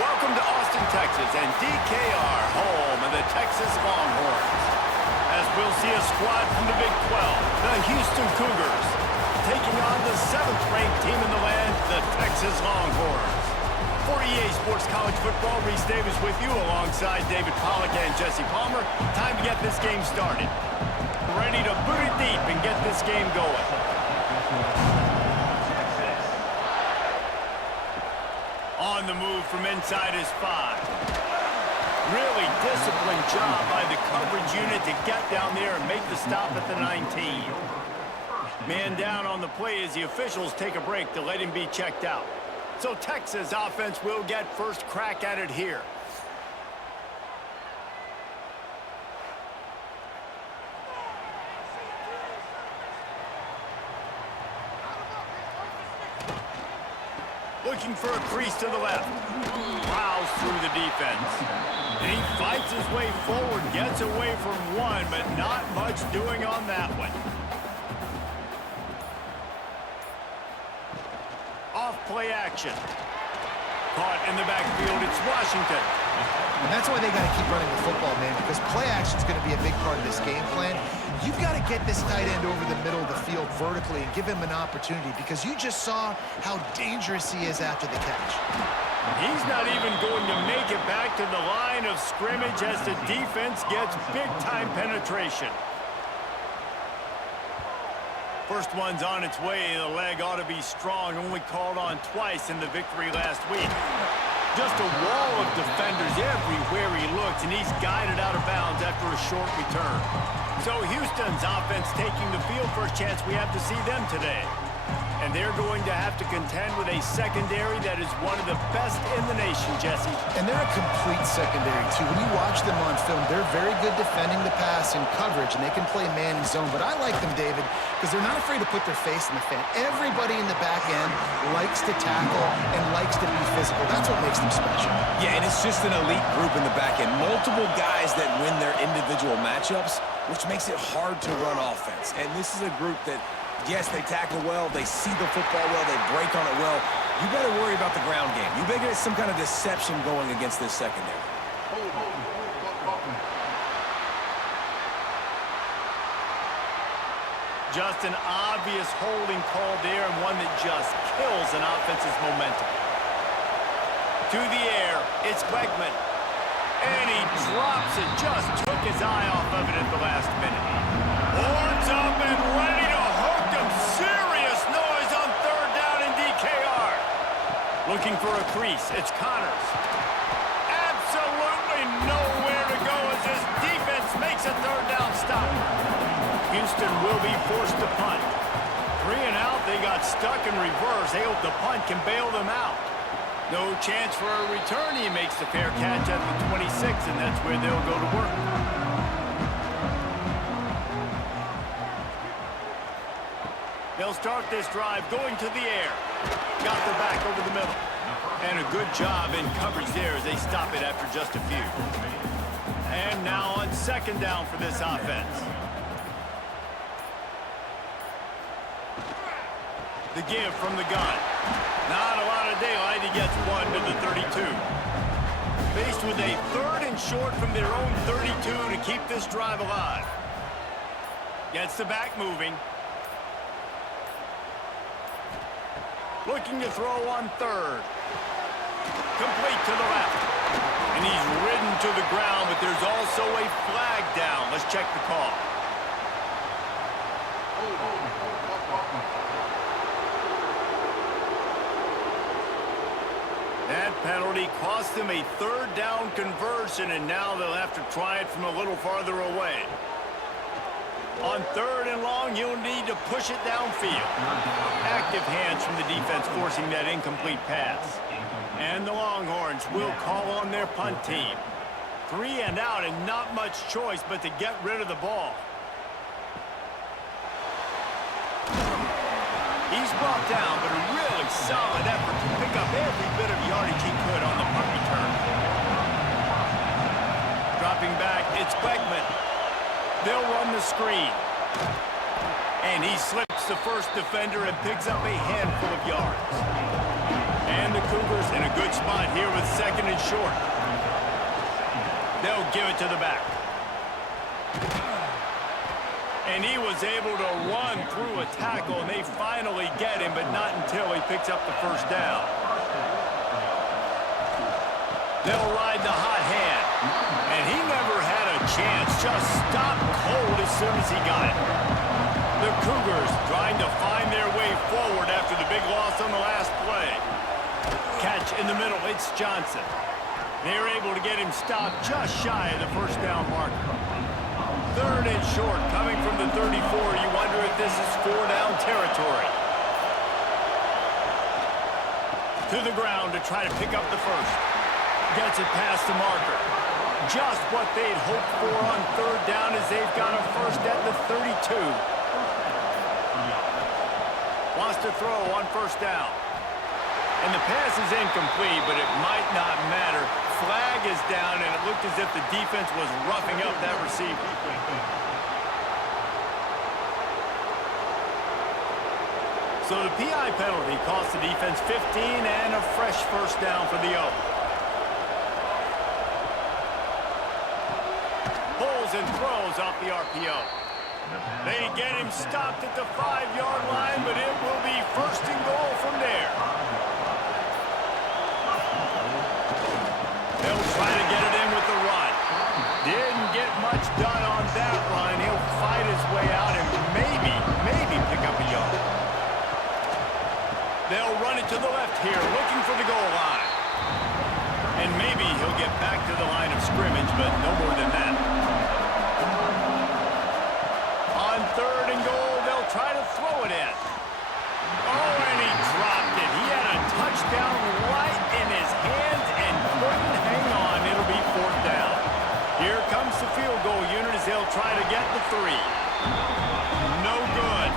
Welcome to Austin, Texas, and DKR, home of the Texas Longhorns. As we'll see a squad from the Big 12, the Houston Cougars, taking on the 7th-ranked team in the land, the Texas Longhorns. For EA Sports College Football, Reese Davis with you alongside David Pollack and Jesse Palmer. Time to get this game started. Ready to boot it deep and get this game going. On the move from inside his 5. Really disciplined job by the coverage unit to get down there and make the stop at the 19. Man down on the play as the officials take a break to let him be checked out. So Texas offense will get first crack at it here. Looking for a crease to the left. Plows through the defense. And he fights his way forward, gets away from one, but not much doing on that one. Off play action. Caught in the backfield, it's Washington. And that's why they got to keep running the football, man, because play action is going to be a big part of this game plan. You've got to get this tight end over the middle of the field vertically and give him an opportunity, because you just saw how dangerous he is after the catch. He's not even going to make it back to the line of scrimmage as the defense gets big-time penetration. First one's on its way. The leg ought to be strong. Only called on twice in the victory last week. Just a wall of defenders everywhere he looks, and he's guided out of bounds after a short return. So Houston's offense taking the field. First chance we have to see them today. And they're going to have to contend with a secondary that is one of the best in the nation, Jesse. And they're a complete secondary, too. When you watch them on film, they're very good defending the pass and coverage, and they can play man and zone. But I like them, David, because they're not afraid to put their face in the fan. Everybody in the back end likes to tackle and likes to be physical. That's what makes them special. Yeah, and it's just an elite group in the back end. Multiple guys that win their individual matchups, which makes it hard to run offense. And this is a group that, yes, they tackle well, they see the football well, they break on it well. You got to worry about the ground game. You better get some kind of deception going against this secondary. Just an obvious holding call there, and one that just kills an offense's momentum. To the air, it's Wegman. And he drops it, just took his eye off of it at the last minute. Horns up and ready to hook him. Serious noise on third down in DKR. Looking for a crease, it's Connors. Absolutely nowhere to go as his defense makes a third down stop. Houston will be forced to punt. 3 and out, they got stuck in reverse. They hope the punt can bail them out. No chance for a return. He makes the fair catch at the 26, and that's where they'll go to work. They'll start this drive going to the air. Got the back over the middle. And a good job in coverage there as they stop it after just a few. And now on second down for this offense. The give from the gun. Not a lot of daylight. He gets one to the 32. Faced with a third and short from their own 32 to keep this drive alive. Gets the back moving. Looking to throw on third. Complete to the left. And he's ridden to the ground, but there's also a flag down. Let's check the call. That penalty cost them a third down conversion, and now they'll have to try it from a little farther away. On third and long, you'll need to push it downfield. Active hands from the defense forcing that incomplete pass. And the Longhorns will call on their punt team. 3 and out, and not much choice but to get rid of the ball. He's brought down, but a really solid effort to pick up every bit of yardage he could on the punt return. Dropping back, it's Wegman. They'll run the screen. And he slips the first defender and picks up a handful of yards. And the Cougars in a good spot here with 2nd and short. They'll give it to the back. And he was able to run through a tackle, and they finally get him, but not until he picks up the first down. They'll ride the hot hand. And he never had a chance. Just stopped cold as soon as he got it. The Cougars trying to find their way forward after the big loss on the last play. Catch in the middle. It's Johnson. They're able to get him stopped just shy of the first down marker. 3rd and short, coming from the 34. You wonder if this is 4-down territory. To the ground to try to pick up the first. Gets it past the marker. Just what they'd hoped for on 3rd down as they've got a first at the 32. Wants to throw on 1st down. And the pass is incomplete, but it might not matter. Flag is down, and it looked as if the defense was roughing up that receiver. So the PI penalty cost the defense 15 and a fresh first down for the O. Pulls and throws off the RPO. They get him stopped at the 5-yard line, but it will be 1st and goal from there. They'll try to get it in with the run. Didn't get much done on that run. He'll fight his way out and maybe pick up a yard. They'll run it to the left here, looking for the goal line. And maybe he'll get back to the line of scrimmage, but no more than that. On 3rd and goal, they'll try to throw it in. Oh, and he dropped it. He had a touchdown right in his hands and couldn't hang on. It'll be 4th down. Here comes the field goal unit as they'll try to get the 3. No good.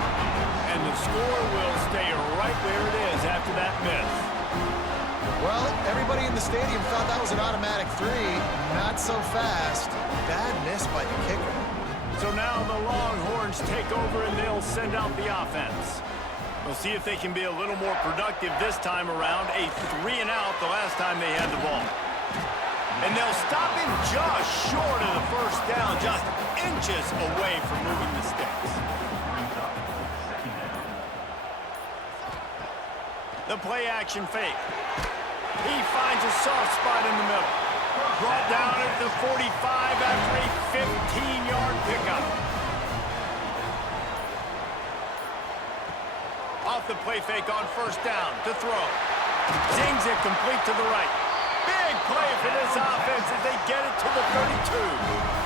And the score will stay right where it is after that miss. Well, everybody in the stadium thought that was an automatic 3. Not so fast. Bad miss by the kicker. So now the Longhorns take over and they'll send out the offense. We'll see if they can be a little more productive this time around. A 3-and-out the last time they had the ball. And they'll stop him just short of the first down, just inches away from moving the sticks. The play action fake. He finds a soft spot in the middle. Brought down at the 45 after a 15-yard pickup. Off the play fake on 1st down to throw. Zings it complete to the right. Big play for this offense as they get it to the 32.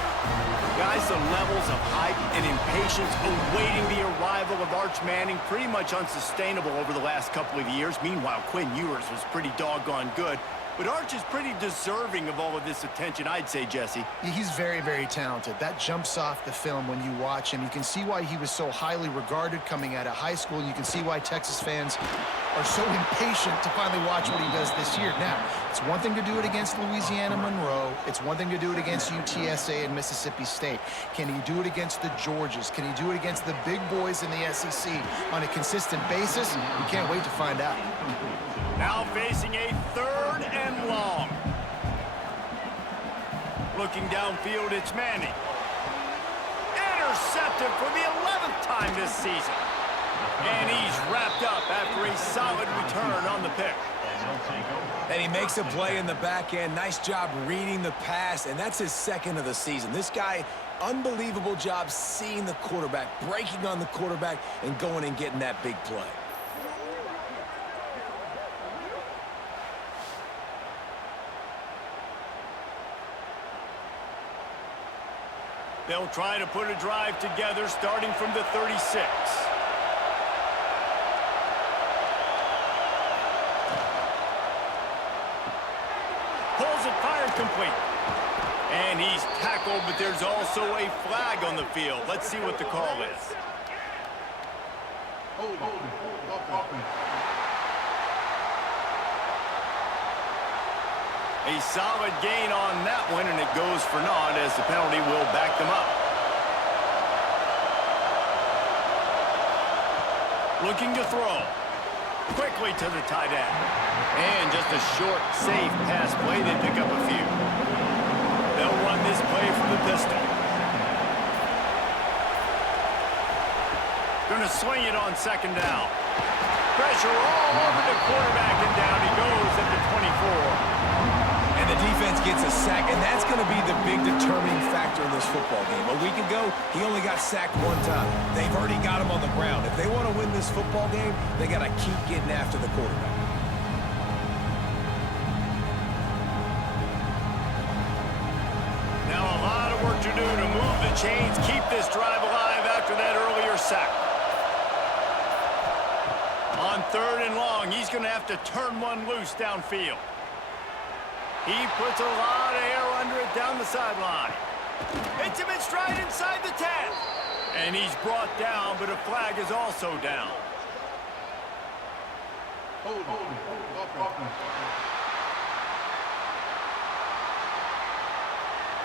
Guys, the levels of hype and impatience awaiting the arrival of Arch Manning pretty much unsustainable over the last couple of years. Meanwhile, Quinn Ewers was pretty doggone good. But Arch is pretty deserving of all of this attention, I'd say, Jesse. He's very, very talented. That jumps off the film when you watch him. You can see why he was so highly regarded coming out of high school. You can see why Texas fans are so impatient to finally watch what he does this year. Now, it's one thing to do it against Louisiana Monroe. It's one thing to do it against UTSA and Mississippi State. Can he do it against the Georgias? Can he do it against the big boys in the SEC on a consistent basis? We can't wait to find out. Now facing a 3rd and long. Looking downfield, it's Manning. Intercepted for the 11th time this season. And he's wrapped up after a solid return on the pick. And he makes a play in the back end. Nice job reading the pass, and that's his 2nd of the season. This guy, unbelievable job seeing the quarterback, breaking on the quarterback, and going and getting that big play. They'll try to put a drive together starting from the 36. Pulls it, fired complete. And he's tackled, but there's also a flag on the field. Let's see what the call is. A solid gain on that one, and it goes for naught as the penalty will back them up. Looking to throw. Quickly to the tight end. And just a short, safe pass play. They pick Going to swing it on second down. Pressure all over the quarterback, and down he goes at the 24. And the defense gets a sack, and that's going to be the big determining factor in this football game. A week ago, he only got sacked one time. They've already got him on the ground. If they want to win this football game, they got to keep getting after the quarterback. Now a lot of work to do to move the chains, keep this drive alive after that earlier sack. On 3rd and long, he's going to have to turn one loose downfield. He puts a lot of air under it down the sideline. Hits him in stride inside the 10. And he's brought down, but a flag is also down.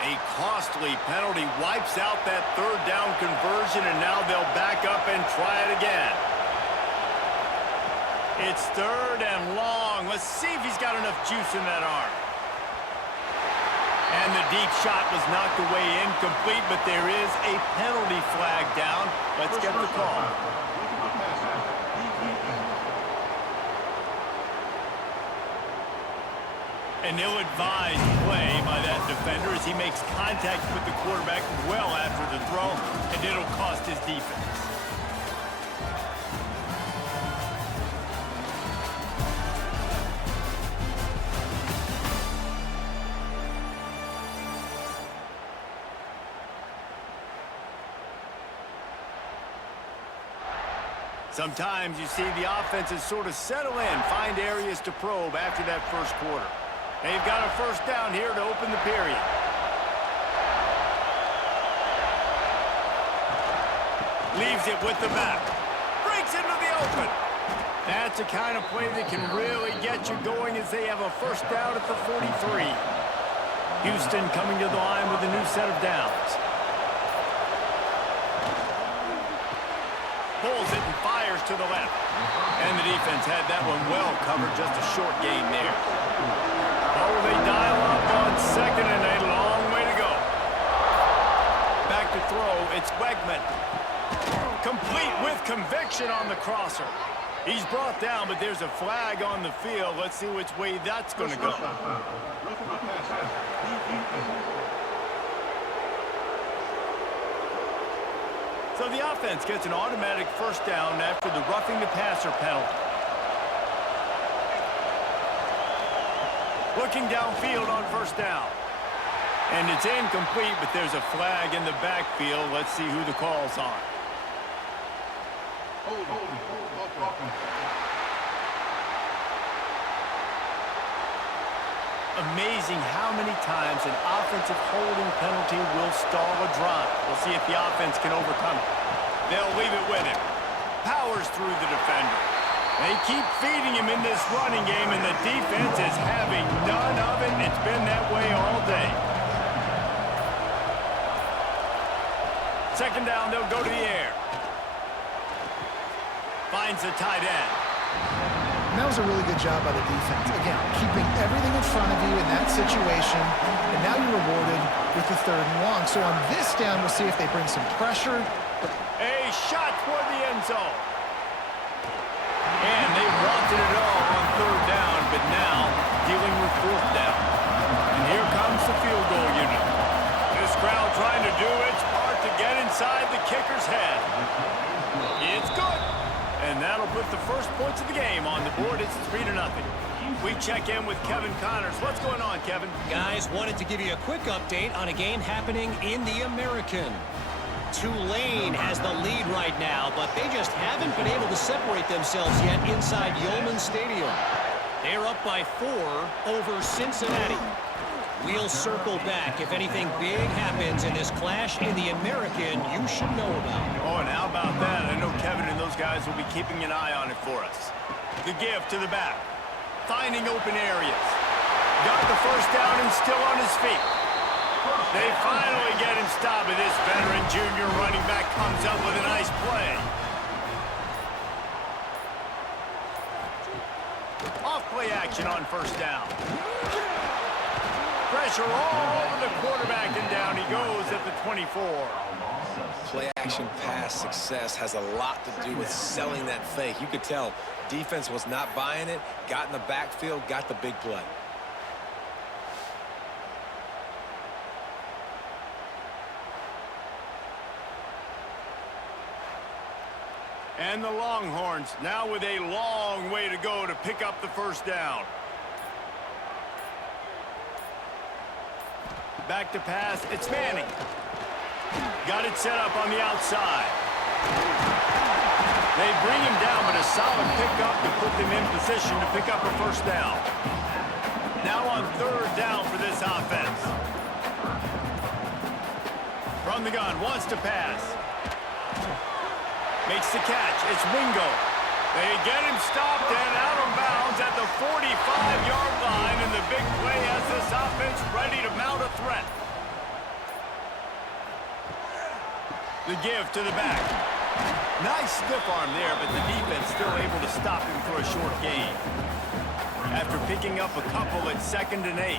A costly penalty wipes out that 3rd down conversion, and now they'll back up and try it again. It's 3rd and long. Let's see if he's got enough juice in that arm. And the deep shot was knocked away incomplete, but there is a penalty flag down. Let's get the call. An ill-advised play by that defender as he makes contact with the quarterback well after the throw, and it'll cost his defense. Sometimes you see the offenses sort of settle in, find areas to probe after that first quarter. They've got a first down here to open the period. Leaves it with the back. Breaks into the open. That's the kind of play that can really get you going as they have a first down at the 43. Houston coming to the line with a new set of downs. Pulls it and fires to the left. And the defense had that one well covered, just a short gain there. Oh, they dial up on 2nd and a long way to go. Back to throw, it's Wegman. Complete with conviction on the crosser. He's brought down, but there's a flag on the field. Let's see which way that's going to go. So the offense gets an automatic first down after the roughing the passer penalty. Looking downfield on first down. And it's incomplete, but there's a flag in the backfield. Let's see who the call's on. Amazing how many times an offensive holding penalty will stall a drive. We'll see if the offense can overcome it. They'll leave it with him. Powers through the defender. They keep feeding him in this running game, and the defense is having none of it. It's been that way all day. 2nd down, they'll go to the air. Finds the tight end. And that was a really good job by the defense. Again, keeping everything in front of you in that situation, and now you're rewarded with the 3rd and long. So on this down, we'll see if they bring some pressure. A shot toward the end zone. And they wanted it all on 3rd down, but now dealing with 4th down. And here comes the field goal unit. This crowd trying to do its part to get inside the kicker's head. It's good. And that'll put the first points of the game on the board. It's 3-0. We check in with Kevin Connors. What's going on, Kevin? Guys, wanted to give you a quick update on a game happening in the American. Tulane has the lead right now, but they just haven't been able to separate themselves yet inside Yulman Stadium. They're up by 4 over Cincinnati. We'll circle back. If anything big happens in this clash in the American, you should know about it. Oh, and how about that? I know Kevin and those guys will be keeping an eye on it for us. The give to the back. Finding open areas. Got the first down and still on his feet. They finally get him stopped, and this veteran junior running back comes up with a nice play. Off play action on first down. Pressure all over the quarterback, and down he goes at the 24. play-action pass success has a lot to do with selling that fake. You could tell defense was not buying it, got in the backfield, got the big play. And the Longhorns now with a long way to go to pick up the first down. Back to pass, it's Manning. Got it set up on the outside. They bring him down, but a solid pickup to put them in position to pick up a first down. Now on third down for this offense. From the gun, wants to pass. Makes the catch, it's Wingo. They get him stopped and out of bounds at the 45-yard line, and the big play has this offense ready to mount a threat. The give to the back. Nice stiff arm there, but the defense still able to stop him for a short gain. After picking up a couple at 2nd and 8.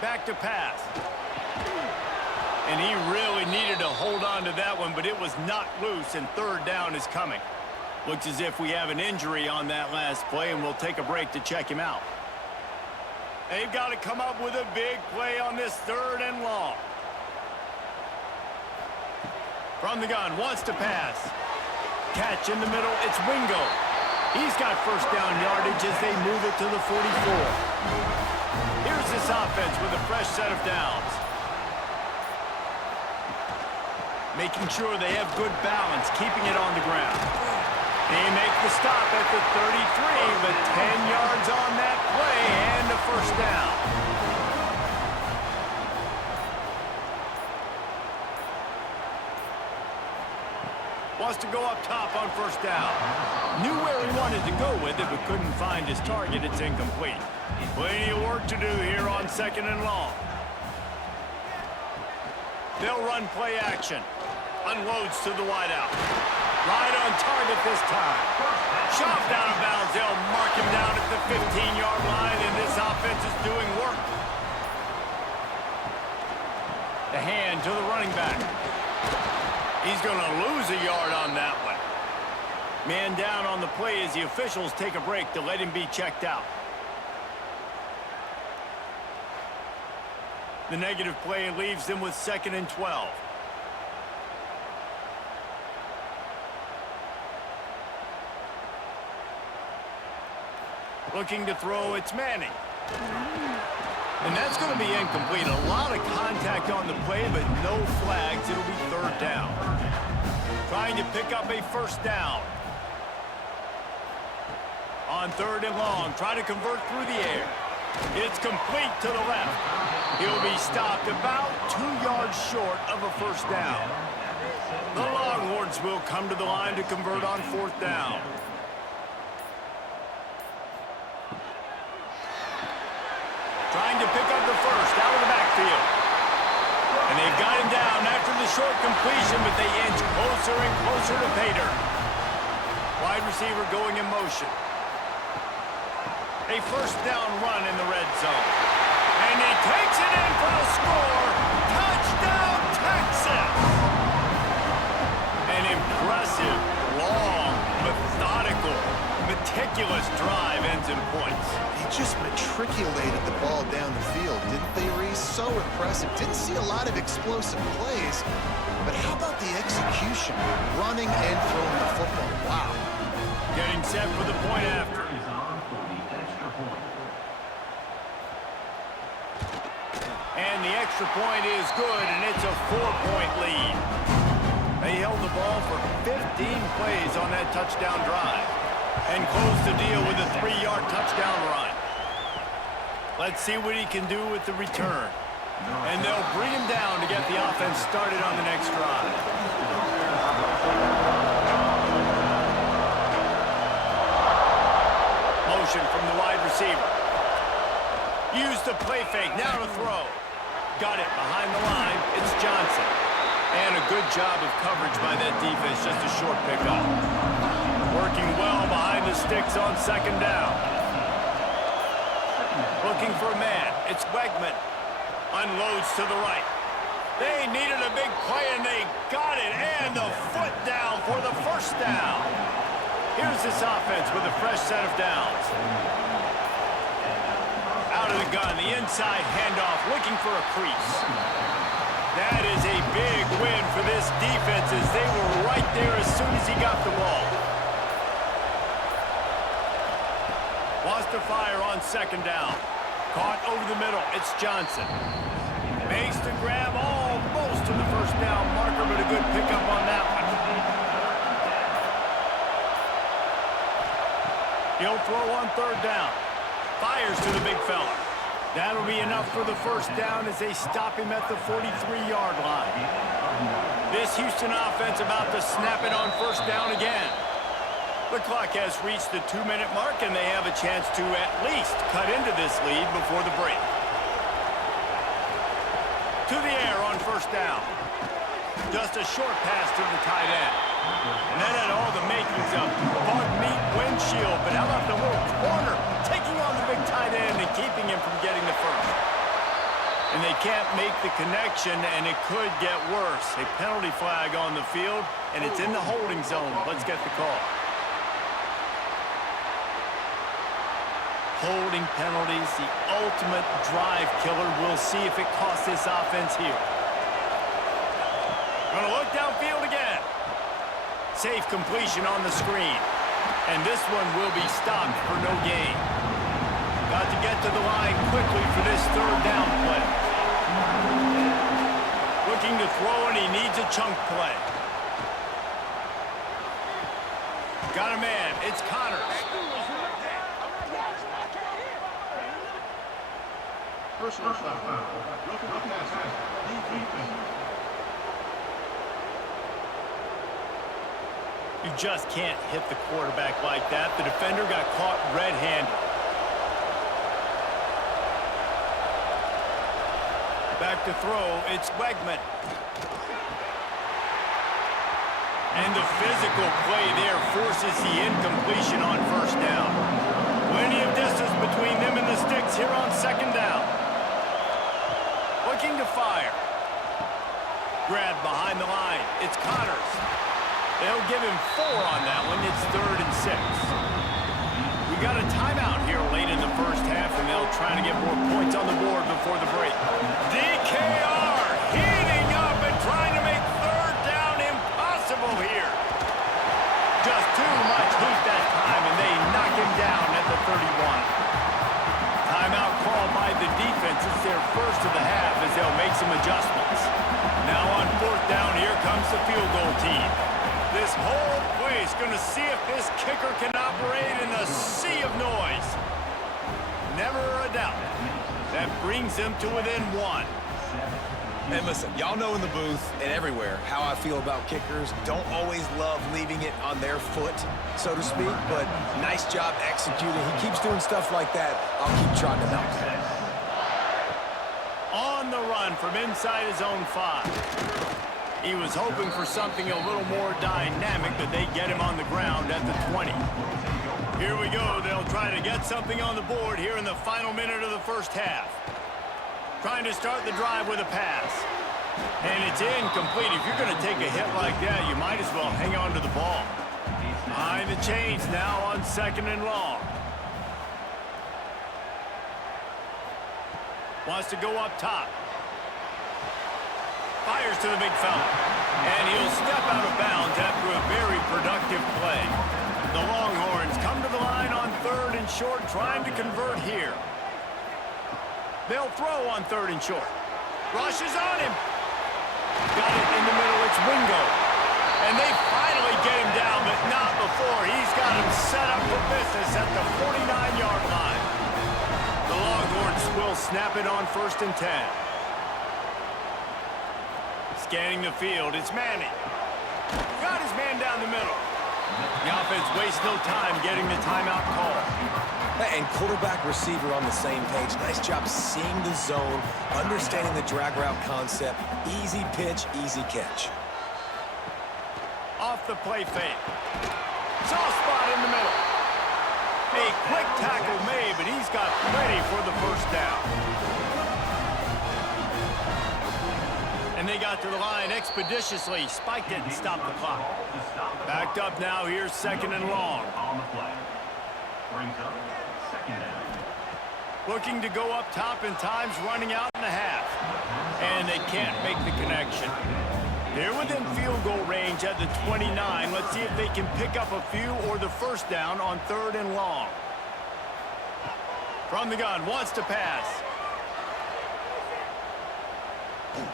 Back to pass. And he really needed to hold on to that one, but it was knocked loose, and third down is coming. Looks as if we have an injury on that last play, and we'll take a break to check him out. They've got to come up with a big play on this 3rd and long. From the gun, wants to pass. Catch in the middle, it's Wingo. He's got first down yardage as they move it to the 44. Here's this offense with a fresh set of downs. Making sure they have good balance, keeping it on the ground. They make the stop at the 33, but 10 yards on that play and a first down. Wants to go up top on first down. Knew where he wanted to go with it, but couldn't find his target. It's incomplete. Plenty of work to do here on 2nd and long. They'll run play action. Unloads to the wideout. Right on target this time. Shoved out of bounds. They'll mark him down at the 15-yard line, and this offense is doing work. The hand to the running back. He's going to lose a yard on that one. Man down on the play as the officials take a break to let him be checked out. The negative play leaves them with 2nd and 12. Looking to throw, it's Manning. And that's going to be incomplete. A lot of contact on the play, but no flags. It'll be 3rd down. Trying to pick up a first down. On 3rd and long, try to convert through the air. It's complete to the left. He'll be stopped about 2 yards short of a first down. The Longhorns will come to the line to convert on 4th down. Trying to pick up the first out of the backfield. And they've got him down after the short completion, but they inch closer and closer to pay dirt. Wide receiver going in motion. A first down run in the red zone. And he takes it in for the score. Touchdown, Texas! An impressive, long, methodical, meticulous drive ends in points. They just matriculated the ball down the field, didn't they, Reese? So impressive. Didn't see a lot of explosive plays, but how about the execution? Running and throwing the football. Wow. Getting set for the point after. And the extra point is good, and it's a 4-point lead. They held the ball for 15 plays on that touchdown drive and closed the deal with a 3-yard touchdown run. Let's see what he can do with the return. And they'll bring him down to get the offense started on the next drive. Motion from the wide receiver. Use the play fake, now to throw. Got it behind the line, it's Johnson. And a good job of coverage by that defense, just a short pickup. Working well behind the sticks on 2nd down. Looking for a man, it's Wegman. Unloads to the right. They needed a big play, and they got it. And the foot down for the first down. Here's this offense with a fresh set of downs. Out of the gun, the inside handoff, looking for a crease. That is a big win for this defense as they were right there as soon as he got the ball. Wants to fire on second down. Caught over the middle. It's Johnson. Makes the grab almost to the first down marker, but a good pickup on that one. He'll throw on third down. Fires to the big fella. That'll be enough for the first down as they stop him at the 43-yard line. This Houston offense about to snap it on first down again. The clock has reached the 2-minute mark, and they have a chance to at least cut into this lead before the break. To the air on first down. Just a short pass to the tight end. And that had all the makings of bug meat windshield, but how about the little corner taking on the big tight end and keeping him from getting the first? And they can't make the connection, and it could get worse. A penalty flag on the field, and it's in the holding zone. Let's get the call. Holding penalties, the ultimate drive killer. We'll see if it costs this offense here. Gonna look downfield again. Safe completion on the screen. And this one will be stopped for no gain. Got to get to the line quickly for this third down play. Looking to throw, and he needs a chunk play. Got a man. It's Connors. Personal foul. You just can't hit the quarterback like that. The defender got caught red-handed. Back to throw, it's Wegman. And the physical play there forces the incompletion on first down. Plenty of distance between them and the sticks here on second down. Looking to fire. Grab behind the line. It's Connors. They'll give him 4 on that one. It's 3rd and 6. We got a timeout here late in the first half, and they'll try to get more points on the board before the break. DKR heating up and trying to make third down impossible here. Just too much heat that time, and they knock him down at the 31. Timeout called by the defense. It's their first of the half as they'll make some adjustments. Now on fourth down, here comes the field goal team. This whole place going to see if this kicker can operate in a sea of noise. Never a doubt. That brings them to within 1. And listen, y'all know in the booth and everywhere how I feel about kickers. Don't always love leaving it on their foot, so to speak, but nice job executing. He keeps doing stuff like that. I'll keep trotting him out there. On the run from inside his own 5. He was hoping for something a little more dynamic, but they get him on the ground at the 20. Here we go. They'll try to get something on the board here in the final minute of the first half. Trying to start the drive with a pass. And it's incomplete. If you're going to take a hit like that, you might as well hang on to the ball. Behind the chains now on 2nd and long. Wants to go up top. Fires to the big fella. And he'll step out of bounds after a very productive play. The Longhorns come to the line on 3rd and short, trying to convert here. They'll throw on 3rd and short. Rushes on him. Got it in the middle. It's Wingo. And they finally get him down, but not before. He's got him set up for business at the 49-yard line. The Longhorns will snap it on 1st and 10. Scanning the field, it's Manning. Got his man down the middle. The offense wastes no time getting the timeout call. And quarterback receiver on the same page. Nice job seeing the zone, understanding the drag route concept. Easy pitch, easy catch. Off the play fake. Soft spot in the middle. A quick tackle made, but he's got plenty for the first down. And they got to the line expeditiously. Spiked it and stopped the clock. Backed up now. Here's second and long. Looking to go up top, and time's running out in the half. And they can't make the connection. They're within field goal range at the 29. Let's see if they can pick up a few or the first down on third and long. From the gun, wants to pass.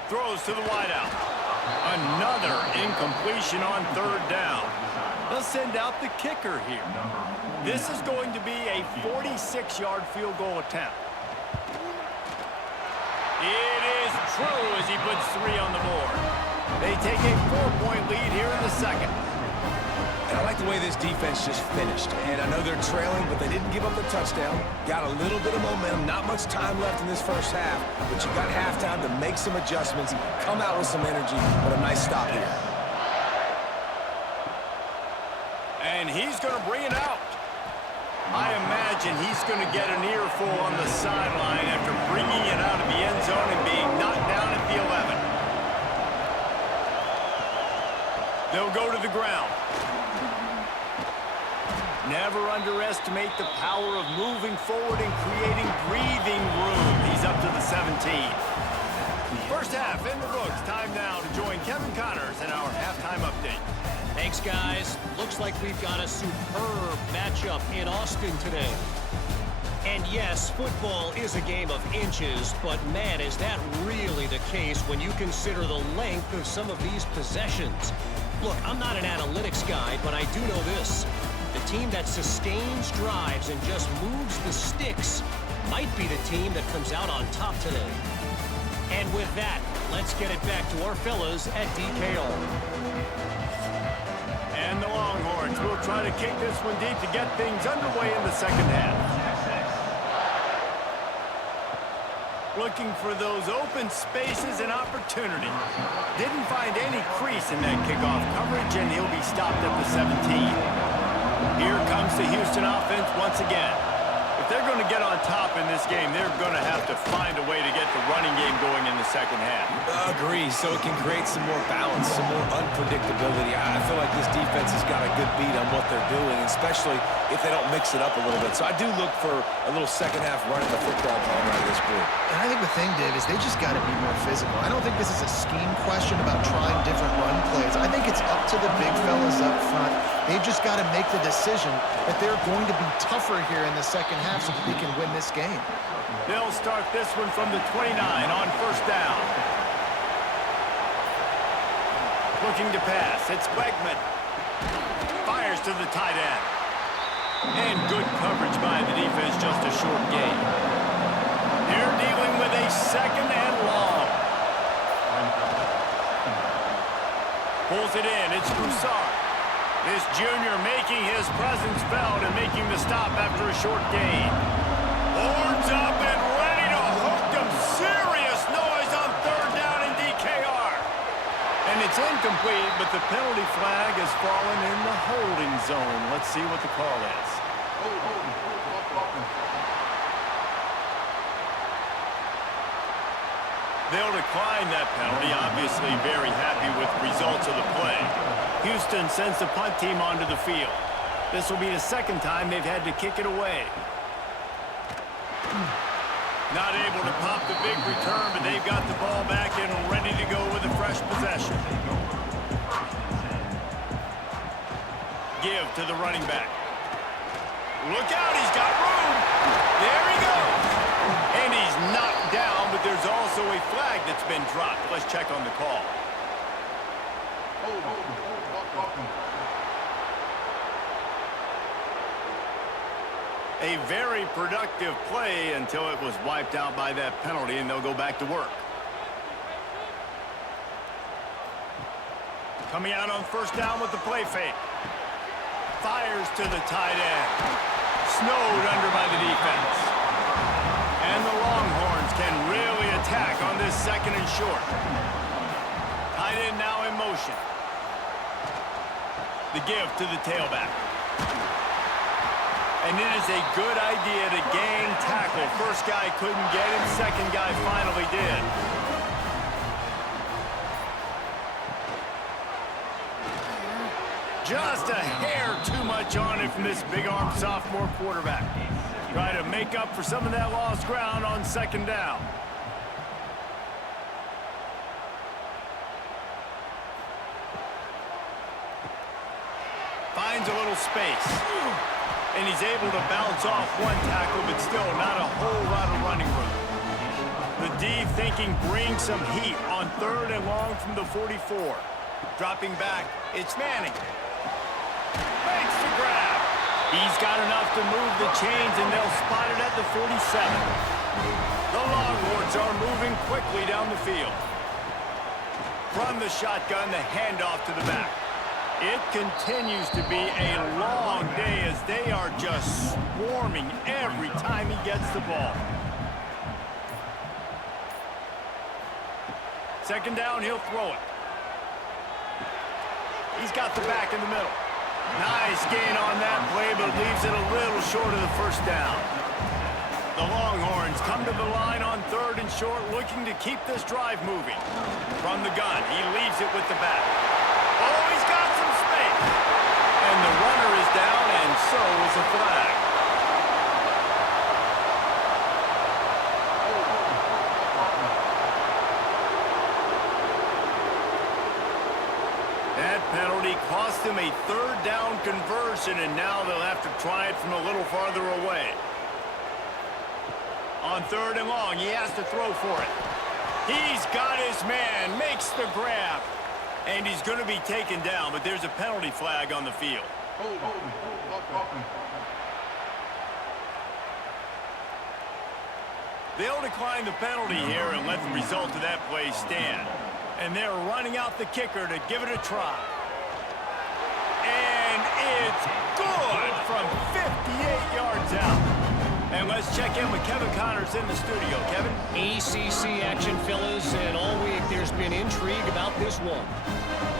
Throws to the wideout. Another incompletion on third down. They'll send out the kicker here. This is going to be a 46-yard field goal attempt. It is true as he puts 3 on the board. They take a 4-point lead here in the second. And I like the way this defense just finished. And I know they're trailing, but they didn't give up the touchdown. Got a little bit of momentum. Not much time left in this first half, but you got halftime to make some adjustments, come out with some energy, but a nice stop here. And he's going to bring it out. I imagine he's going to get an earful on the sideline after bringing it out of the end zone and being knocked down at the 11. They'll go to the ground. Never underestimate the power of moving forward and creating breathing room. He's up to the 17. First half in the books. Time now to join Kevin Connors in our halftime update. Thanks, guys. Looks like we've got a superb matchup in Austin today. And yes, football is a game of inches, but man, is that really the case when you consider the length of some of these possessions. Look, I'm not an analytics guy, but I do know this. The team that sustains drives and just moves the sticks might be the team that comes out on top today. And with that, let's get it back to our fellas at DKR. And the Longhorns will try to kick this one deep to get things underway in the second half. Looking for those open spaces and opportunity. Didn't find any crease in that kickoff coverage, and he'll be stopped at the 17. Here comes the Houston offense once again. If they're going to get on top in this game, they're going to have to find a way to get the running game going in the second half. Agree, so it can create some more balance, some more unpredictability. I feel like this defense has got a good beat on what they're doing, especially if they don't mix it up a little bit. So I do look for a little second half running the football ball out of this group. And I think the thing, Dave, is they just got to be more physical. I don't think this is a scheme question about trying different run plays. I think it's up to the big fellas up front. They've just got to make the decision that they're going to be tougher here in the second half so that they can win this game. They'll start this one from the 29 on first down. Looking to pass. It's Wegman. Fires to the tight end. And good coverage by the defense, just a short gain. They're dealing with a second and long. Pulls it in. It's Broussard. This junior making his presence felt and making the stop after a short gain. Horns up and ready to hook them. Serious noise on third down in DKR. And it's incomplete, but the penalty flag has fallen in the holding zone. Let's see what the call is. They'll decline that penalty, obviously very happy with the results of the play. Houston sends the punt team onto the field. This will be the second time they've had to kick it away. Not able to pop the big return, but they've got the ball back and ready to go with a fresh possession. Give to the running back. Look out, he's got room. There he goes. And he's knocked down, but there's also a flag that's been dropped. Let's check on the call. A very productive play until it was wiped out by that penalty, and they'll go back to work. Coming out on first down with the play fake. Fires to the tight end. Snowed under by the defense. And the Longhorns can really attack on this second and short. Tight end now in motion. The give to the tailback. And it is a good idea to gang tackle. First guy couldn't get him, second guy finally did. Just a hair too much on it from this big-arm sophomore quarterback. Try to make up for some of that lost ground on second down. Finds a little space. And he's able to bounce off one tackle, but still not a whole lot of running room. The D thinking bring some heat on third and long from the 44. Dropping back, it's Manning. Makes the grab. He's got enough to move the chains, and they'll spot it at the 47. The Longhorns are moving quickly down the field. From the shotgun, the handoff to the back. It continues to be a long day as they are just swarming every time he gets the ball. Second down, he'll throw it. He's got the back in the middle. Nice gain on that play, but leaves it a little short of the first down. The Longhorns come to the line on third and short, looking to keep this drive moving. From the gun, he leaves it with the back. Oh, he's got some space. And the runner is down, and so is a flag. That penalty cost him a third down conversion, and now they'll have to try it from a little farther away. On third and long, he has to throw for it. He's got his man, makes the grab, and he's going to be taken down, but there's a penalty flag on the field. They'll decline the penalty here and let the result of that play stand. And they're running out the kicker to give it a try. And it's good from 58 yards out. And let's check in with Kevin Connors in the studio. Kevin? ACC action, fellas, and all week there's been intrigue about this one.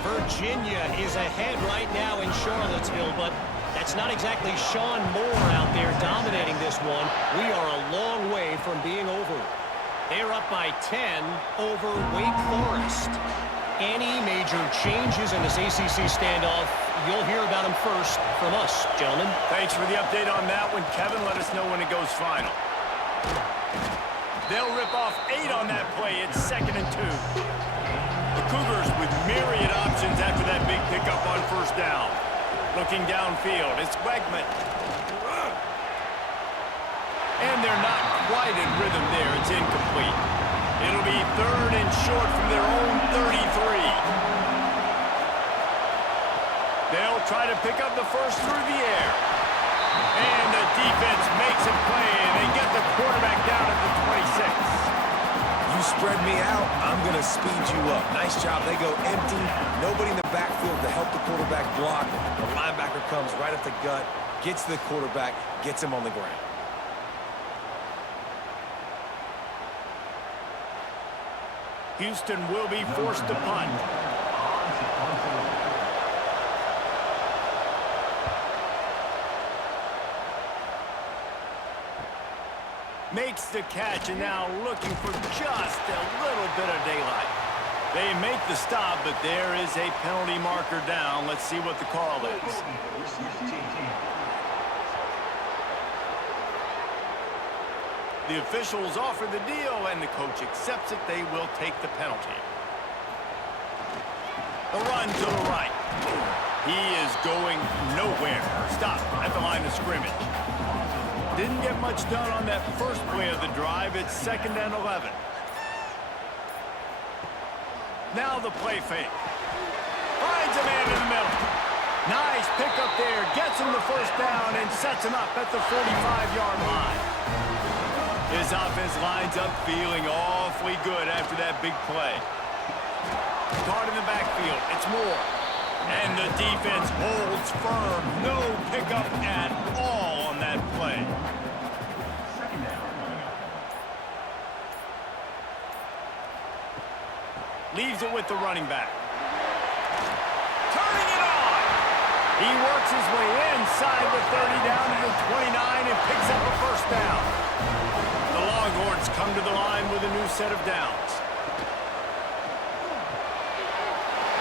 Virginia is ahead right now in Charlottesville, but that's not exactly Sean Moore out there dominating this one. We are a long way from being over. They're up by 10 over Wake Forest. Any major changes in this ACC standoff, you'll hear about them first from us, gentlemen. Thanks for the update on that one, Kevin. Let us know when it goes final. They'll rip off 8 on that play. It's 2nd and 2. The Cougars with myriad options after that big pickup on first down. Looking downfield, it's Wegman. And they're not quite in rhythm there. It's incomplete. It'll be third and short from their own 33. They'll try to pick up the first through the air. And the defense makes a play, and they get the quarterback down at the 26. You spread me out, I'm going to speed you up. Nice job. They go empty. Nobody in the backfield to help the quarterback block. The linebacker comes right at the gut, gets to the quarterback, gets him on the ground. Houston will be forced to punt. Makes the catch, and now looking for just a little bit of daylight. They make the stop, but there is a penalty marker down. Let's see what the call is. The officials offer the deal, and the coach accepts it. They will take the penalty. The run to the right. He is going nowhere. Stop at the line of scrimmage. Didn't get much done on that first play of the drive. It's 2nd and 11. Now the play fake. Finds a man in the middle. Nice pickup there. Gets him the first down and sets him up at the 45-yard line. His offense lines up feeling awfully good after that big play. Caught in the backfield. It's Moore. And the defense holds firm. No pickup at all on that play. Leaves it with the running back. Turning it on. He works his way inside the 30 down to the 29 and picks up a first down. The Longhorns come to the line with a new set of downs.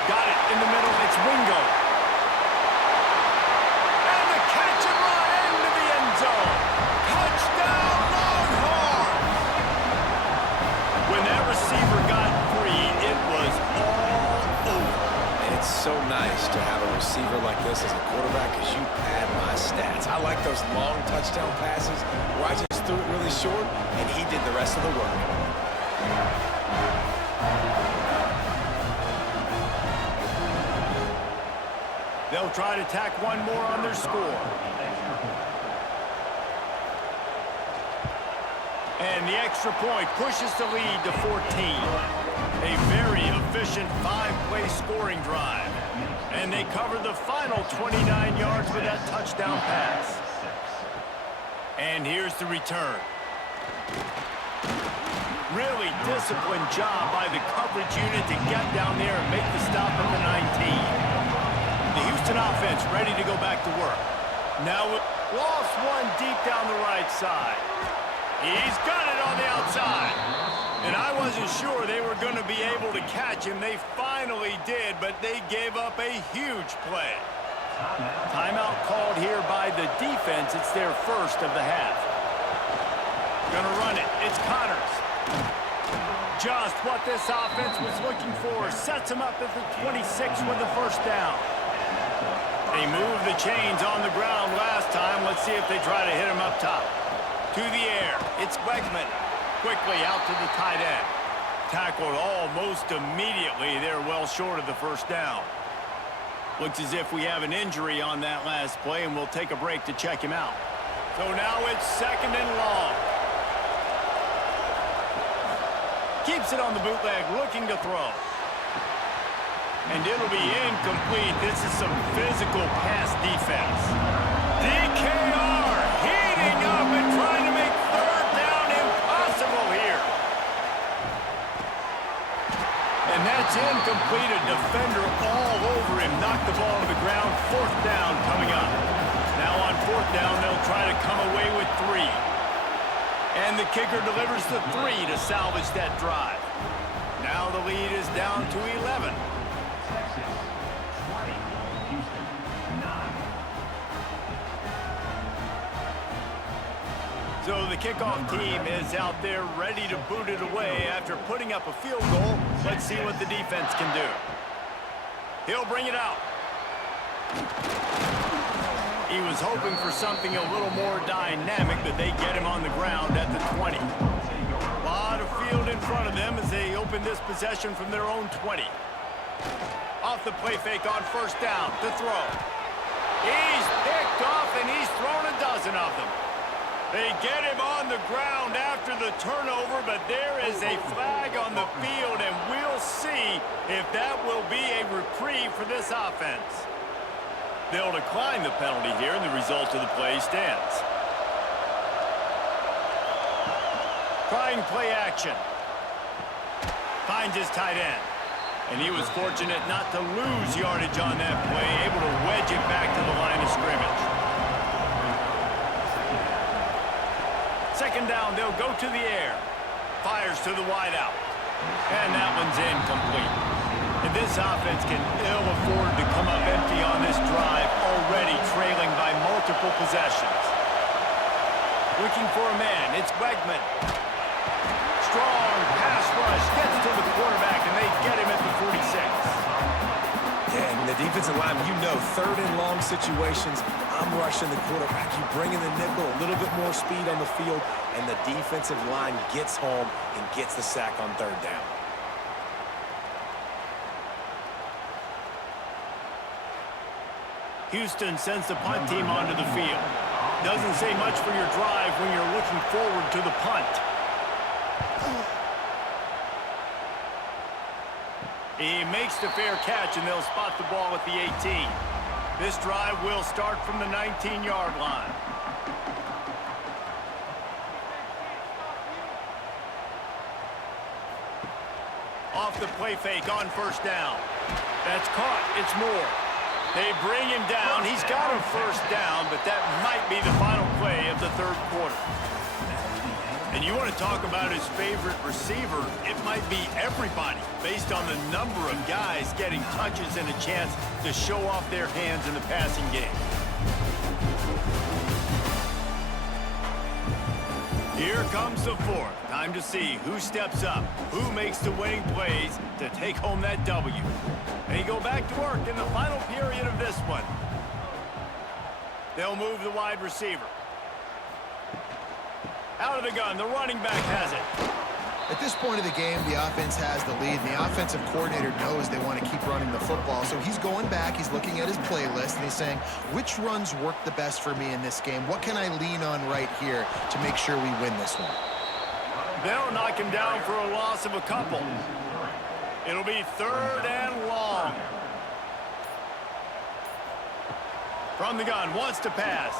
Got it in the middle. It's Wingo. privilege to have a receiver like this as a quarterback because you pad my stats. I like those long touchdown passes where I just threw it really short and he did the rest of the work. They'll try to tack one more on their score. And the extra point pushes the lead to 14. A very efficient 5-play scoring drive. And they cover the final 29 yards with that touchdown pass. And here's the return. Really disciplined job by the coverage unit to get down there and make the stop at the 19. The Houston offense ready to go back to work. Now lost one deep down the right side. He's got it on the outside. And I wasn't sure they were going to be able to catch him. They finally did, but they gave up a huge play. Timeout called here by the defense. It's their first of the half. Gonna run it. It's Connors. Just what this offense was looking for. Sets him up at the 26 with the first down. They moved the chains on the ground last time. Let's see if they try to hit him up top. To the air. It's Wegman. Quickly out to the tight end. Tackled almost immediately. They're well short of the first down. Looks as if we have an injury on that last play, and we'll take a break to check him out. So now it's 2nd and long. Keeps it on the bootleg, looking to throw. And it'll be incomplete. This is some physical pass defense. DKR heating up and trying to make 3rd down impossible here. And that's incomplete. A defender all over him. Knocked the ball to the ground. 4th down coming up. Now on 4th down, they'll try to come away with 3. And the kicker delivers the 3 to salvage that drive. Now the lead is down to 11. So the kickoff team is out there ready to boot it away after putting up a field goal. Let's see what the defense can do. He'll bring it out. He was hoping for something a little more dynamic, but they get him on the ground at the 20. A lot of field in front of them as they open this possession from their own 20. Off the play fake on 1st down to throw. He's picked off and he's thrown a dozen of them. They get him on the ground after the turnover, but there is a flag on the field, and we'll see if that will be a reprieve for this offense. They'll decline the penalty here, and the result of the play stands. Trying play action. Finds his tight end. And he was fortunate not to lose yardage on that play, able to wedge it back to the line of scrimmage. 2nd down, they'll go to the air. Fires to the wideout. And that one's incomplete. And this offense can ill afford to come up empty on this drive, already trailing by multiple possessions. Looking for a man, it's Wegman. Strong pass rush, gets to the quarterback, and they get him at the 46. And the defensive line, you know, 3rd and long situations, I'm rushing the quarterback. You bring in the nickel, a little bit more speed on the field, and the defensive line gets home and gets the sack on 3rd down. Houston sends the punt team onto the field. Doesn't say much for your drive when you're looking forward to the punt. He makes the fair catch, and they'll spot the ball at the 18. This drive will start from the 19-yard line. Off the play fake on 1st down. That's caught. It's Moore. They bring him down. He's got him 1st down, but that might be the final play of the 3rd quarter. And you want to talk about his favorite receiver, it might be everybody, based on the number of guys getting touches and a chance to show off their hands in the passing game. Here comes the fourth. Time to see who steps up, who makes the winning plays to take home that W. They go back to work in the final period of this one. They'll move the wide receiver. Out of the gun, the running back has it. At this point of the game, the offense has the lead, and the offensive coordinator knows they want to keep running the football. So he's going back, he's looking at his playlist, and he's saying, which runs work the best for me in this game? What can I lean on right here to make sure we win this one? They'll knock him down for a loss of a couple. It'll be 3rd and long. From the gun, wants to pass.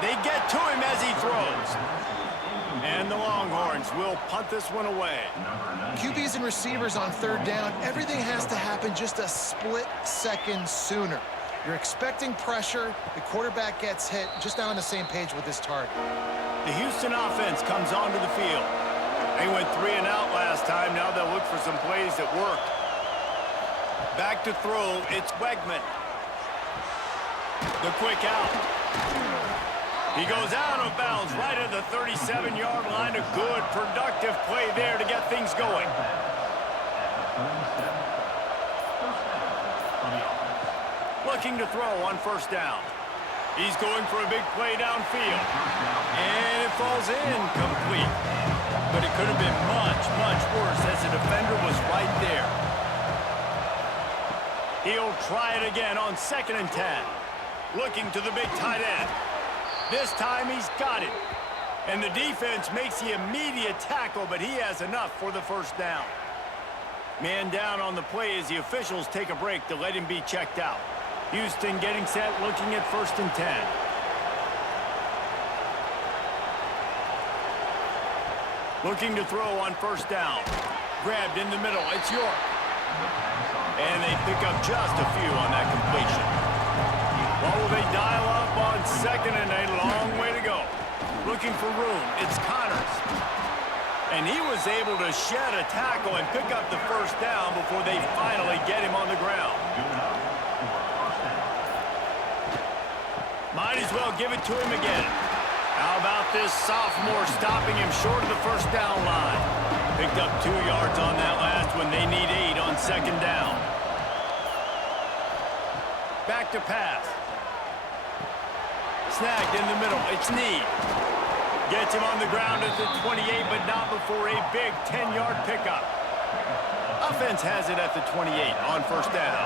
They get to him as he throws. And the Longhorns will punt this one away. QBs and receivers on 3rd down, everything has to happen just a split second sooner. You're expecting pressure, the quarterback gets hit, just not on the same page with his target. The Houston offense comes onto the field. They went 3 and out last time. Now they'll look for some plays that work. Back to throw, it's Wegman. The quick out. He goes out of bounds right at the 37-yard line. A good, productive play there to get things going. Looking to throw on 1st down. He's going for a big play downfield. And it falls incomplete. But it could have been much, much worse as the defender was right there. He'll try it again on 2nd and 10. Looking to the big tight end. This time he's got it. And the defense makes the immediate tackle, but he has enough for the 1st down. Man down on the play as the officials take a break to let him be checked out. Houston getting set, looking at 1st and 10. Looking to throw on 1st down. Grabbed in the middle, it's York. And they pick up just a few on that completion. What will they dial up on 2nd and a long way to go? Looking for room, it's Connors. And he was able to shed a tackle and pick up the 1st down before they finally get him on the ground. Might as well give it to him again. How about this sophomore stopping him short of the 1st down line? Picked up 2 yards on that last one. They need 8 on 2nd down. Back to pass. Snagged in the middle. It's Need. Gets him on the ground at the 28, but not before a big 10-yard pickup. Offense has it at the 28 on 1st down.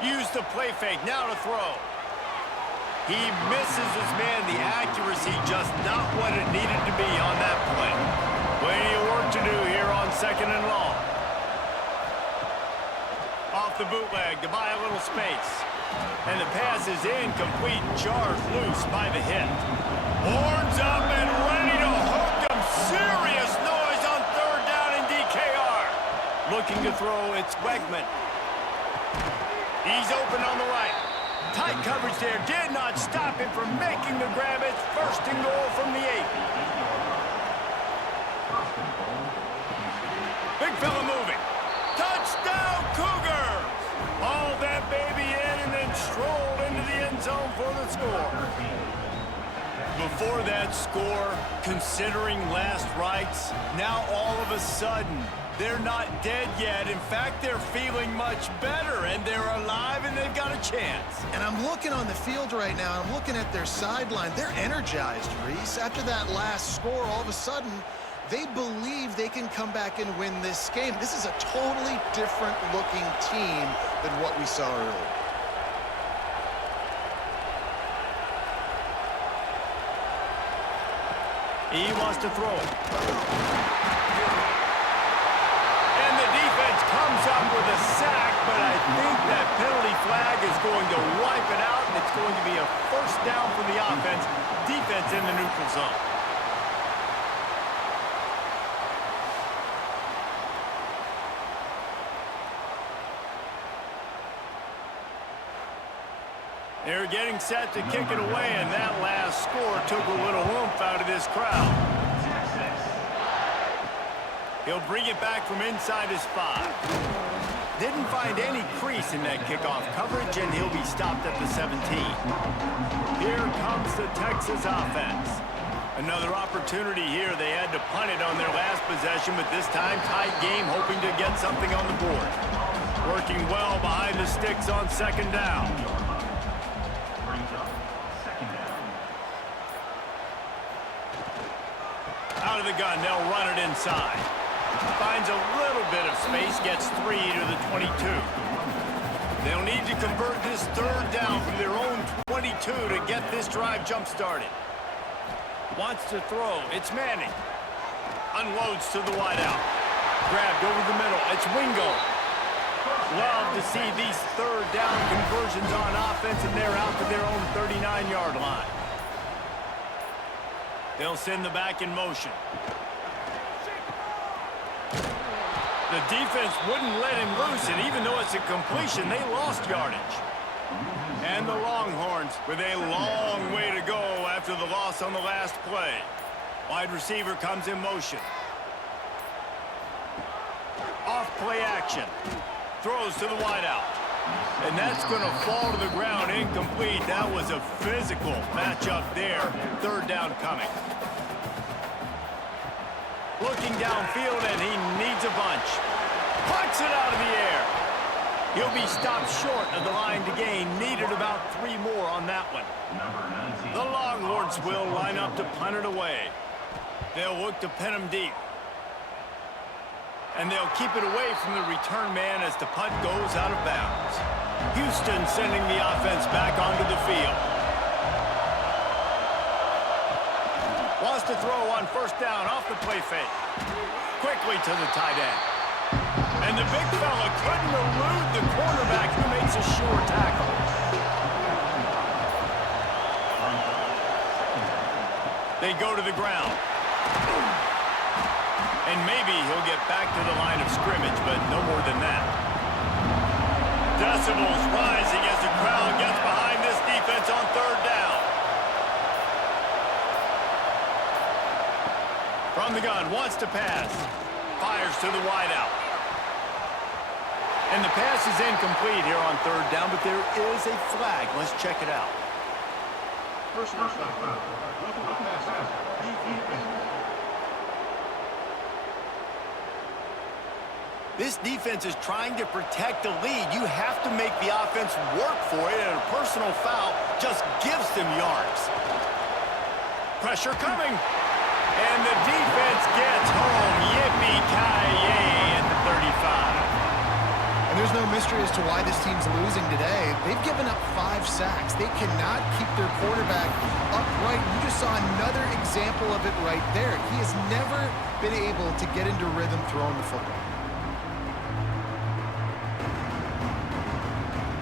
Use the play fake. Now to throw. He misses his man. The accuracy just not what it needed to be on that play. Plenty of work to do here on 2nd and long. Off the bootleg to buy a little space. And the pass is incomplete. Charged loose by the hit. Horns up and ready to hook them. Serious noise on 3rd down in DKR. Looking to throw, it's Wegman. He's open on the right. Tight coverage there. Did not stop him from making the grab. It's 1st and goal from the 8. Big fella moving. Touchdown, Cougars! Hauled that baby in and then strolled into the end zone for the score. Before that score, considering last rites, now all of a sudden, they're not dead yet. In fact, they're feeling much better, and they're alive, and they've got a chance. And I'm looking on the field right now, I'm looking at their sideline. They're energized, Reese. After that last score, all of a sudden, they believe they can come back and win this game. This is a totally different-looking team than what we saw earlier. He wants to throw it. And the defense comes up with a sack, but I think that penalty flag is going to wipe it out, and it's going to be a 1st down for the offense. Defense in the neutral zone. They're getting set to kick it away, and that last score took a little oomph out of this crowd. He'll bring it back from inside his 5. Didn't find any crease in that kickoff coverage, and he'll be stopped at the 17. Here comes the Texas offense. Another opportunity here. They had to punt it on their last possession, but this time tight game, hoping to get something on the board. Working well behind the sticks on second down. Out of the gun, they'll run it inside. Finds a little bit of space, gets 3 to the 22. They'll need to convert this third down from their own 22 to get this drive jump-started. Wants to throw. It's Manning. Unloads to the wideout. Grabbed over the middle. It's Wingo. Love to see these third down conversions on offense, and they're out to their own 39-yard line. They'll send the back in motion. The defense wouldn't let him loose, and even though it's a completion, they lost yardage. And the Longhorns with a long way to go after the loss on the last play. Wide receiver comes in motion. Off play action. Throws to the wideout. And that's going to fall to the ground incomplete. That was a physical matchup there. Third down coming. Looking downfield, and he needs a bunch. Puts it out of the air. He'll be stopped short of the line to gain. Needed about 3 more on that one. The Longhorns will line up to punt it away. They'll look to pin him deep. And they'll keep it away from the return man as the punt goes out of bounds. Houston sending the offense back onto the field. Wants to throw on first down off the play fake. Quickly to the tight end. And the big fella couldn't elude the quarterback, who makes a sure tackle. They go to the ground. And maybe he'll get back to the line of scrimmage, but no more than that. Decibels rising as the crowd gets behind this defense on third down. From the gun, wants to pass. Fires to the wideout. And the pass is incomplete here on third down, but there is a flag. Let's check it out. Personal foul. This defense is trying to protect the lead. You have to make the offense work for it, and a personal foul just gives them yards. Pressure coming. And the defense gets home. Yippee-ki-yay at the 35. And there's no mystery as to why this team's losing today. They've given up 5 sacks. They cannot keep their quarterback upright. You just saw another example of it right there. He has never been able to get into rhythm throwing the football.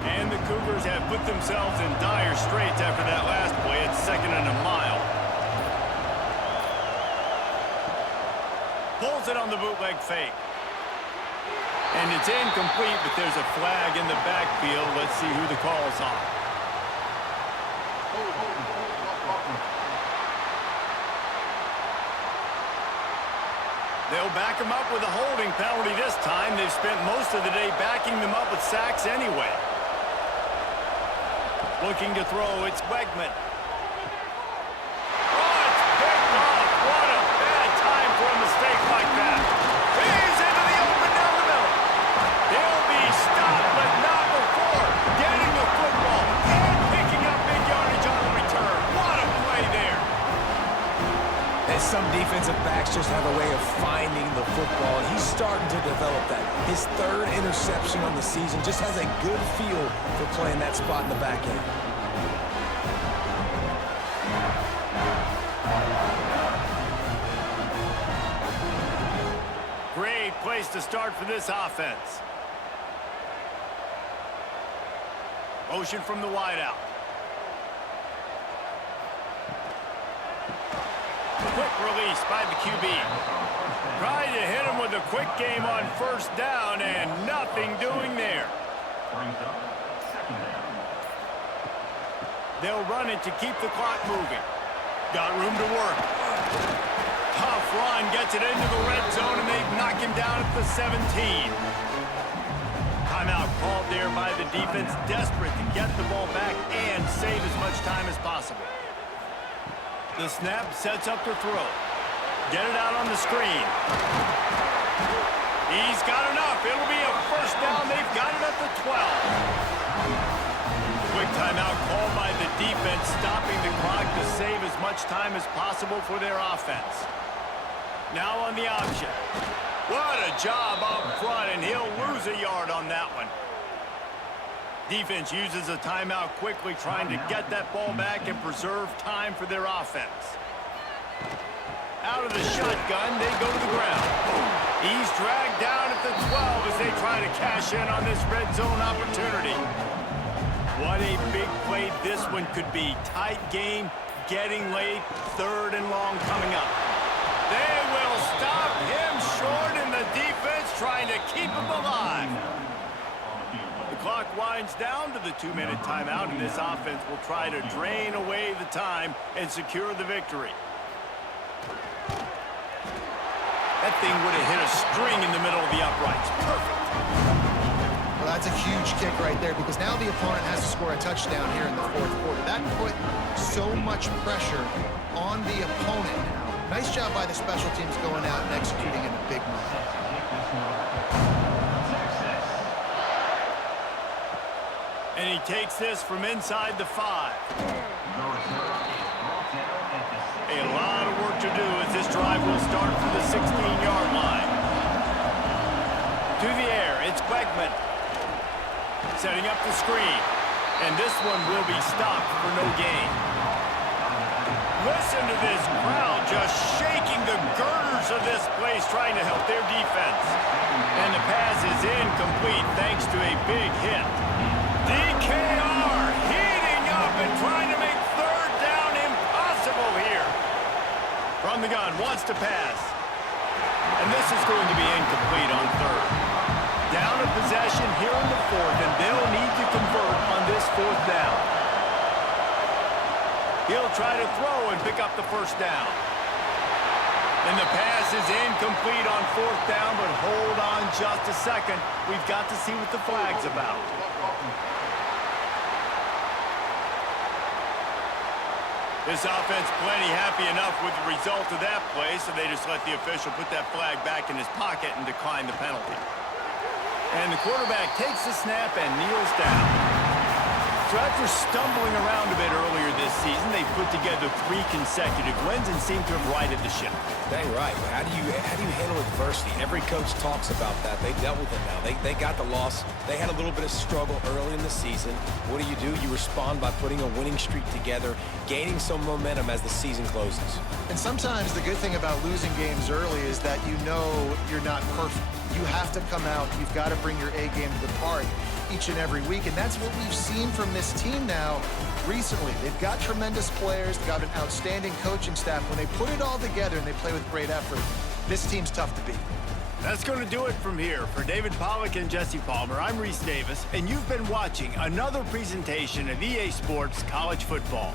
And the Cougars have put themselves in dire straits after that last play. It's 2nd and a mile. Pulls it on the bootleg fake. And it's incomplete, but there's a flag in the backfield. Let's see who the call's on. They'll back him up with a holding penalty this time. They've spent most of the day backing them up with sacks anyway. Looking to throw, it's Wegman. Oh, it's picked off. What a bad time for a mistake like that. He's into the open down the middle. They'll be stopped, but not before getting the football and picking up big yardage on the return. What a play there. And some defensive backs just have a way of finding the football. He's starting to develop that. His 3rd interception on the season, just has a good feel for playing that spot in the back end. Great place to start for this offense. Motion from the wideout. Quick release by the QB. Tried to hit him with a quick game on first down, and nothing doing there. They'll run it to keep the clock moving. Got room to work. Tough run, gets it into the red zone, and they knock him down at the 17. called there by the defense, desperate to get the ball back and save as much time as possible. The snap sets up the throw. Get it out on the screen. He's got enough. It'll be a first down. They've got it at the 12. Quick timeout called by the defense, stopping the clock to save as much time as possible for their offense. Now on the option. What a job up front, and he'll lose a yard on that one. Defense uses a timeout quickly, trying to get that ball back and preserve time for their offense. Out of the shotgun, they go to the ground. He's dragged down at the 12 as they try to cash in on this red zone opportunity. What a big play this one could be. Tight game, getting late, 3rd and long coming up. They will stop him short, and the defense trying to keep him alive. The clock winds down to the 2-minute timeout, and this offense will try to drain away the time and secure the victory. That thing would have hit a string in the middle of the uprights. Perfect. Well, that's a huge kick right there, because now the opponent has to score a touchdown here in the 4th quarter. That put so much pressure on the opponent now. Nice job by the special teams going out and executing in a big move. And he takes this from inside the 5. A lot of work to do as this drive will start from the 16-yard line. To the air, it's Beckman. Setting up the screen. And this one will be stopped for no gain. Listen to this crowd just shaking the girders of this place, trying to help their defense. And the pass is incomplete thanks to a big hit. DKR heating up and trying to make 3rd down impossible here. From the gun, wants to pass. And this is going to be incomplete on 3rd. Down a possession here in the 4th, and they'll need to convert on this 4th down. He'll try to throw and pick up the first down. And the pass is incomplete on 4th down, but hold on just a second. We've got to see what the flag's about. This offense plenty happy enough with the result of that play, so they just let the official put that flag back in his pocket and decline the penalty. And the quarterback takes the snap and kneels down. So after stumbling around a bit earlier this season, they've put together 3 consecutive wins and seem to have righted the ship. Dang right. How do you handle adversity? Every coach talks about that. They dealt with it now. They got the loss. They had a little bit of struggle early in the season. What do? You respond by putting a winning streak together, gaining some momentum as the season closes. And sometimes the good thing about losing games early is that you know you're not perfect. You have to come out. You've got to bring your A game to the party each and every week, and that's what we've seen from this team now recently. They've got tremendous players. They've got an outstanding coaching staff. When they put it all together and they play with great effort, this team's tough to beat. That's going to do it from here. For David Pollack and Jesse Palmer, I'm Reese Davis, and you've been watching another presentation of EA Sports College Football.